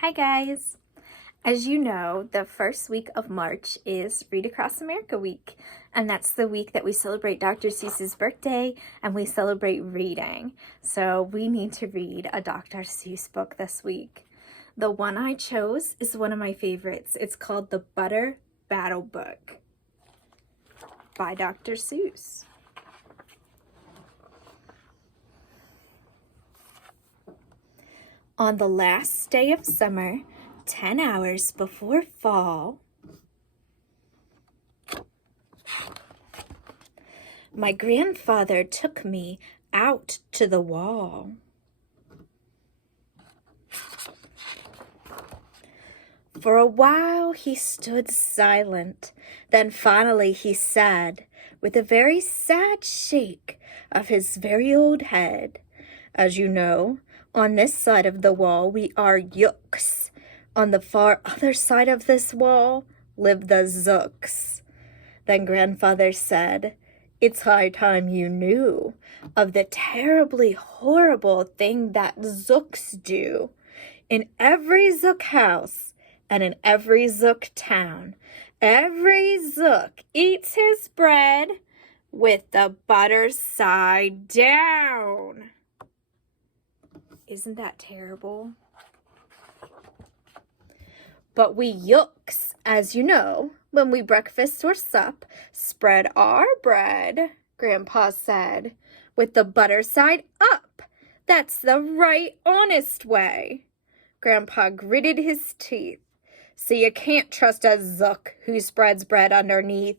Hi guys! As you know, the first week of March is Read Across America Week, and that's the week that we celebrate Dr. Seuss's birthday and we celebrate reading. So we need to read a Dr. Seuss book this week. The one I chose is one of my favorites. It's called The Butter Battle Book by Dr. Seuss. On the last day of summer, 10 hours before fall, my grandfather took me out to the wall. For a while he stood silent, then finally he said, with a very sad shake of his very old head, "As you know, on this side of the wall we are Yooks. On the far other side of this wall live the Zooks." Then grandfather said, "It's high time you knew of the terribly horrible thing that Zooks do. In every Zook house and in every Zook town, every Zook eats his bread with the butter side down." Isn't that terrible? But we Yooks, as you know, when we breakfast or sup, spread our bread, Grandpa said, with the butter side up. That's the right, honest way. Grandpa gritted his teeth. So you can't trust a Zook who spreads bread underneath.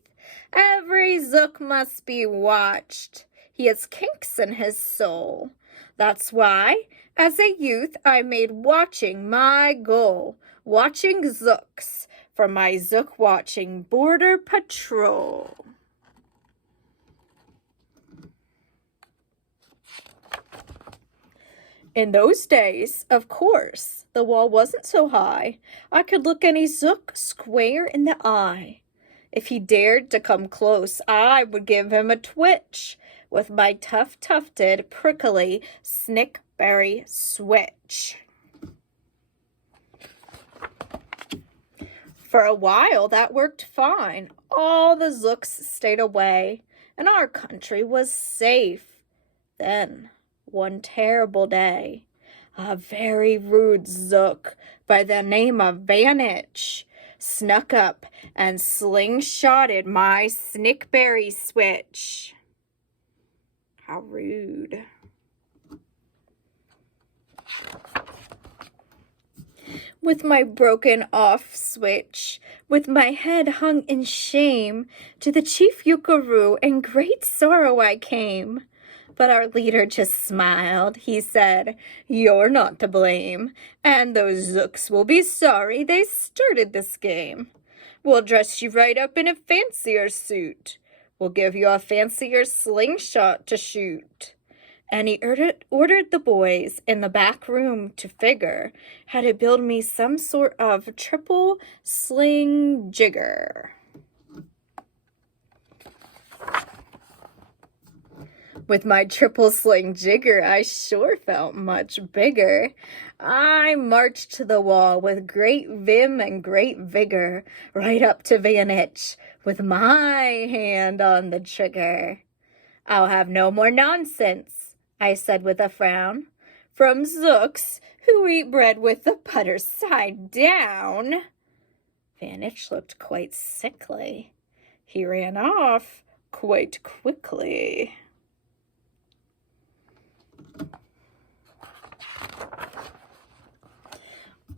Every Zook must be watched. He has kinks in his soul. That's why, as a youth, I made watching my goal. Watching Zooks for my Zook watching border patrol. In those days, of course, the wall wasn't so high. I could look any Zook square in the eye. If he dared to come close, I would give him a twitch with my tufted, prickly snickberry switch. For a while, that worked fine. All the Zooks stayed away, and our country was safe. Then, one terrible day, a very rude Zook by the name of Vanich snuck up and slingshotted my snickberry switch. How rude. With my broken off switch, with my head hung in shame, to the chief Yukaroo in great sorrow I came. But our leader just smiled. He said, "You're not to blame, and those Zooks will be sorry they started this game. We'll dress you right up in a fancier suit. We'll give you a fancier slingshot to shoot." And he ordered the boys in the back room to figure how to build me some sort of triple sling jigger. With my triple sling jigger, I sure felt much bigger. I marched to the wall with great vim and great vigor, right up to Vanich, with my hand on the trigger. "I'll have no more nonsense," I said with a frown, "from Zooks who eat bread with the butter side down." Vanich looked quite sickly. He ran off quite quickly.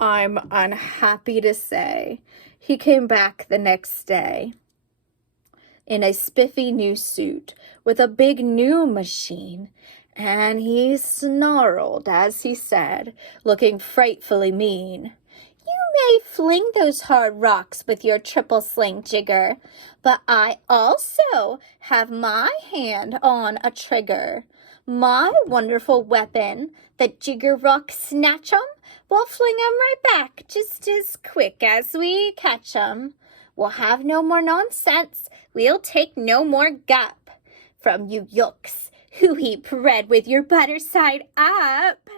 I'm unhappy to say he came back the next day in a spiffy new suit with a big new machine, and he snarled as he said, looking frightfully mean, "You may fling those hard rocks with your triple sling jigger, but I also have my hand on a trigger. My wonderful weapon, the jigger rock snatch 'em, we'll fling 'em right back just as quick as we catch 'em. We'll have no more nonsense, we'll take no more gup from you Yooks who eat bread with your butter side up."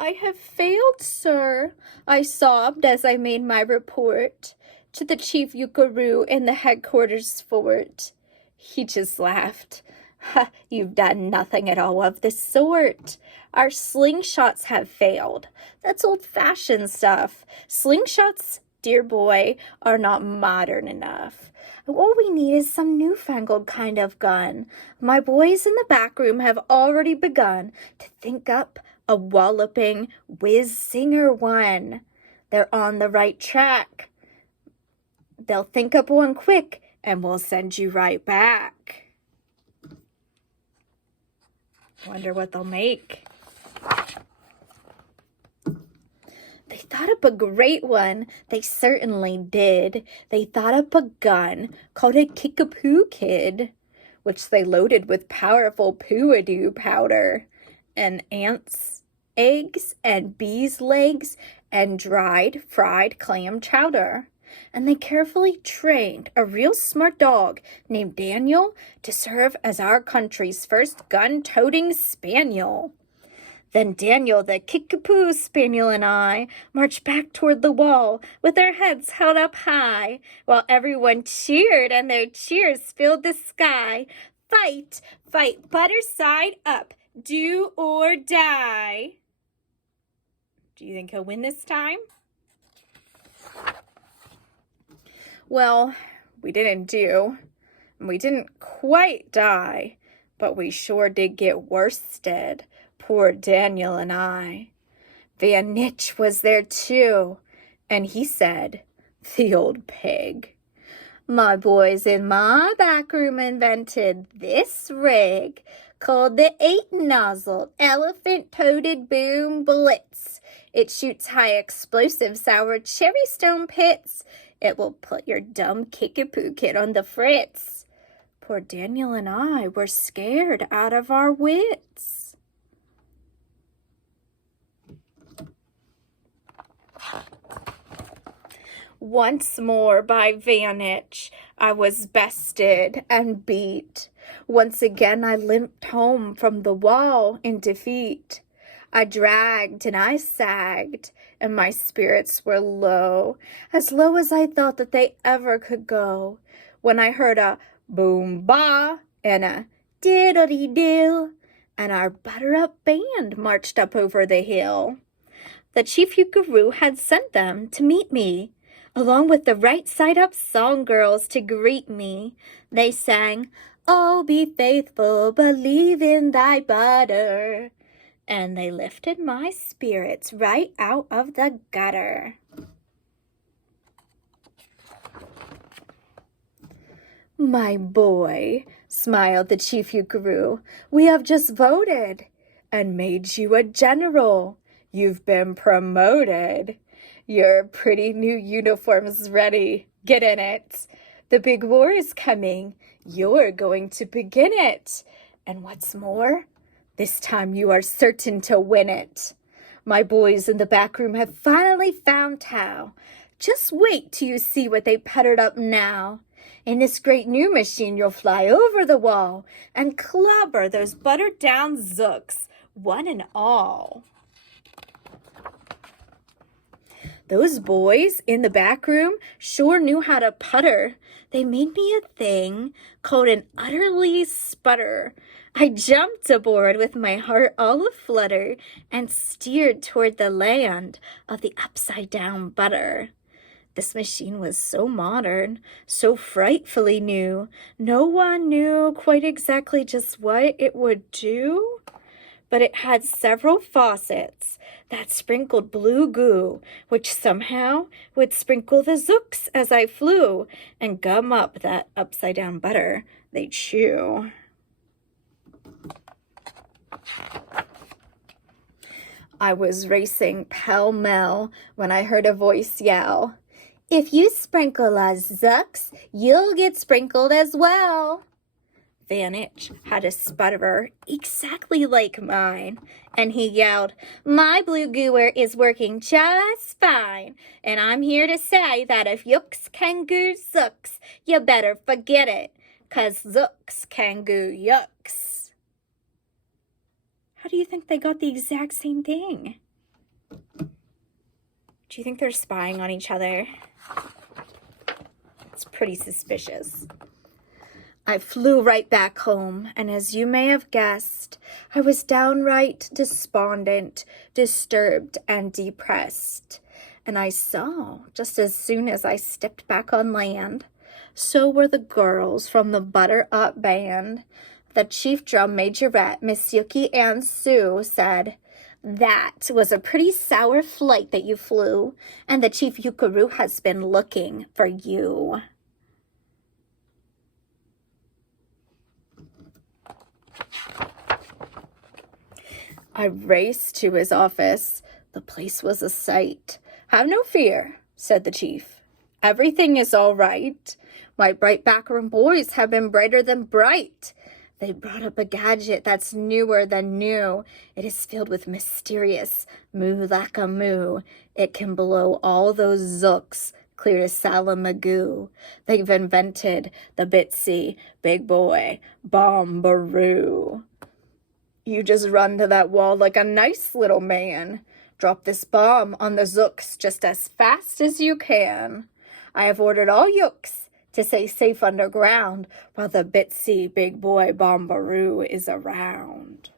I have failed, sir, I sobbed as I made my report to the chief Yukaroo in the headquarters fort. He just laughed. "Ha, you've done nothing at all of the sort. Our slingshots have failed. That's old-fashioned stuff. Slingshots, dear boy, are not modern enough. All we need is some newfangled kind of gun. My boys in the back room have already begun to think up a walloping whiz-singer one. They're on the right track. They'll think up one quick, and we'll send you right back." Wonder what they'll make. They thought up a great one. They certainly did. They thought up a gun called a Kickapoo Kid, which they loaded with powerful poo-a-doo powder and ants' eggs and bees' legs and dried fried clam chowder. And they carefully trained a real smart dog named Daniel to serve as our country's first gun-toting spaniel. Then Daniel, the Kickapoo Spaniel, and I marched back toward the wall with our heads held up high, while everyone cheered and their cheers filled the sky. Fight, fight, butter side up, do or die. Do you think he'll win this time? Well, we didn't do. We didn't quite die, but we sure did get worsted, poor Daniel and I. Van Nitch was there too, and he said, "The old pig. My boys in my back room invented this rig called the 8-nozzle elephant-toted boom blitz. It shoots high explosive sour cherry stone pits. It will put your dumb Kickapoo Kid on the fritz." Poor Daniel and I were scared out of our wits. Once more by Van Nitch, I was bested and beat. Once again I limped home from the wall in defeat. I dragged and I sagged, and my spirits were low as I thought that they ever could go, when I heard a boom-ba and a diddly-dill, and our butter-up band marched up over the hill. The chief Yukaroo had sent them to meet me, along with the right-side-up song girls to greet me. They sang, "Oh, be faithful, believe in thy butter," and they lifted my spirits right out of the gutter. "My boy," smiled the chief Yukaroo, "we have just voted and made you a general. You've been promoted. Your pretty new uniform's ready. Get in it. The big war is coming. You're going to begin it. And what's more, this time you are certain to win it. My boys in the back room have finally found how. Just wait till you see what they puttered up now. In this great new machine, you'll fly over the wall and clobber those buttered-down zooks, one and all." Those boys in the back room sure knew how to putter. They made me a thing called an utterly sputter. I jumped aboard with my heart all aflutter and steered toward the land of the upside-down butter. This machine was so modern, so frightfully new, no one knew quite exactly just what it would do. But it had several faucets that sprinkled blue goo, which somehow would sprinkle the zooks as I flew and gum up that upside-down butter they chew. I was racing pell-mell when I heard a voice yell, "If you sprinkle us zooks, you'll get sprinkled as well." Van Nitch had a sputterer exactly like mine, and he yelled, "My blue gooer is working just fine, and I'm here to say that if yooks can goo zooks, you better forget it, 'cause zooks can goo yooks." How do you think they got the exact same thing? Do you think they're spying on each other? It's pretty suspicious. I flew right back home, and as you may have guessed, I was downright despondent, disturbed, and depressed. And I saw, just as soon as I stepped back on land, so were the girls from the Butter Up Band. The chief drum majorette, Miss Yuki Ann Sue, said, "That was a pretty sour flight that you flew, and the chief Yukaru has been looking for you." I raced to his office. The place was a sight. "Have no fear," said the chief. "Everything is all right. My bright backroom boys have been brighter than bright. They brought up a gadget that's newer than new. It is filled with mysterious moo-lacka-moo. It can blow all those zooks clear to Salamagoo. They've invented the Bitsy Big Boy Bombaroo. You just run to that wall like a nice little man. Drop this bomb on the zooks just as fast as you can. I have ordered all yooks to stay safe underground while the Bitsy Big Boy Bombaroo is around."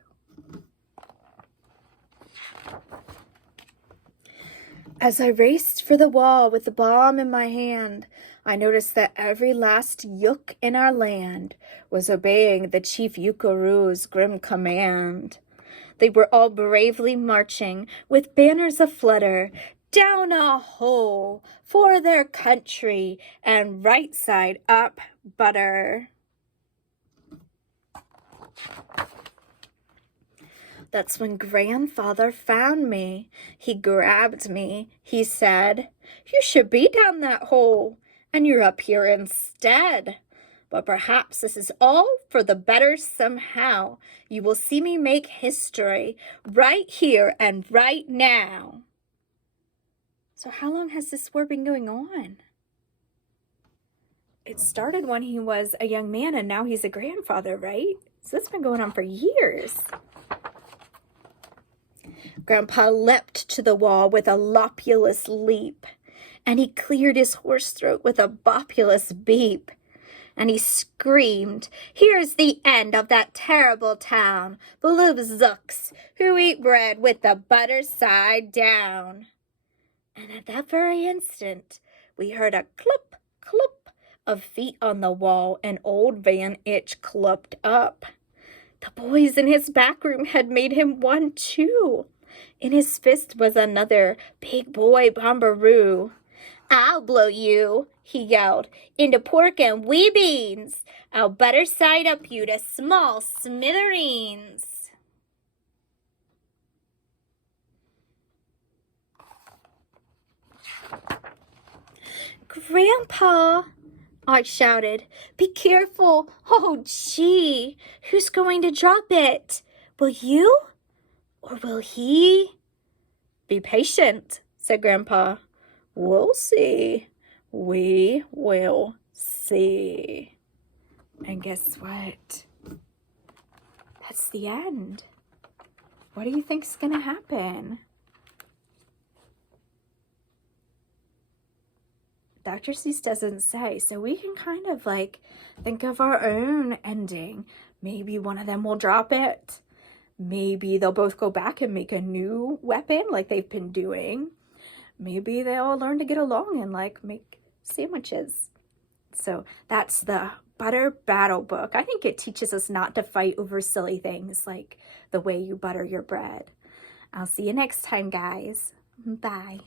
As I raced for the wall with the bomb in my hand, I noticed that every last yook in our land was obeying the Chief Yukaru's grim command. They were all bravely marching with banners aflutter down a hole for their country and right side up butter. That's when Grandfather found me. He grabbed me. He said, "You should be down that hole, and you're up here instead. But perhaps this is all for the better somehow. You will see me make history right here and right now." So how long has this war been going on? It started when he was a young man, and now he's a grandfather, right? So it's been going on for years. Grandpa leapt to the wall with a lopulous leap, and he cleared his hoarse throat with a bopulous beep. And he screamed, "Here's the end of that terrible town, full of zooks who eat bread with the butter side down." And at that very instant, we heard a clop, clop of feet on the wall, and old Van Itch clopped up. The boys in his back room had made him one too. In his fist was another big boy bombaroo. "I'll blow you," he yelled, "into pork and wee beans. I'll butter side up you to small smithereens." "Grandpa," I shouted, "be careful. Oh, gee, who's going to drop it? Will you? Or will he?" "Be patient," said Grandpa. "We'll see. We will see." And guess what? That's the end. What do you think's gonna happen? Dr. Seuss doesn't say, so we can kind of like think of our own ending. Maybe one of them will drop it. Maybe they'll both go back and make a new weapon like they've been doing. Maybe they'll learn to get along and like make sandwiches. So that's the Butter Battle Book. I think it teaches us not to fight over silly things like the way you butter your bread. I'll see you next time, guys. Bye.